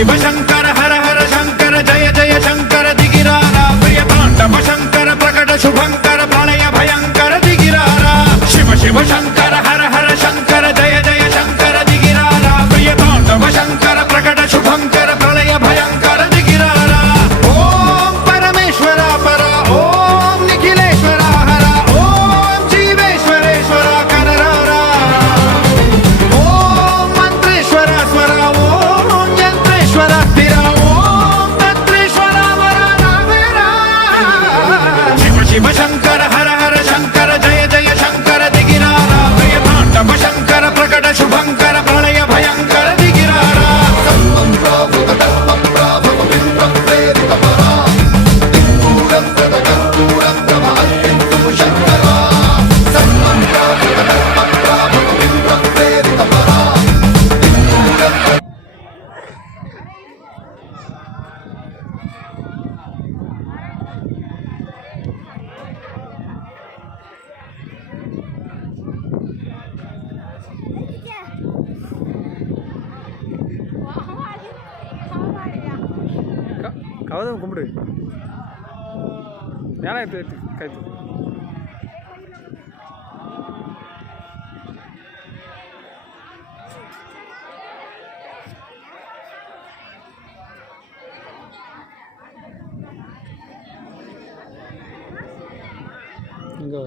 शिव शंकर हर हर शंकर जय जय शंकर दिगिरारा प्रिय तांडव शंकर प्रकट शुभंकर प्रलय भयंकर दिगिरारा शिव शिव शंकर हर हर शंकर जय जय शंकर दिगिरारा प्रिय तांडव शंकर प्रकट शुभंकर प्रलय भयंकर दिगिरारा ओम परमेश्वरा परा ओम निखिलेश्वरा हरा ओम जीवेश्वरेश्वरा कररारा ओम मंत्रेश्वरा स्वरा ओम यंत्रेश्वरा स्थिरा ओम तंत्रेश्वरा वरा नावेरा शिव शिव शंकर हर हर शंकर जय जय शंकर दिगिरारा प्रिय तांडव शंकर प्रकट शुभंकर प्रलय भयंकर दिगिरारा கவதம் கும்பிடு யானை கைத்து இங்கே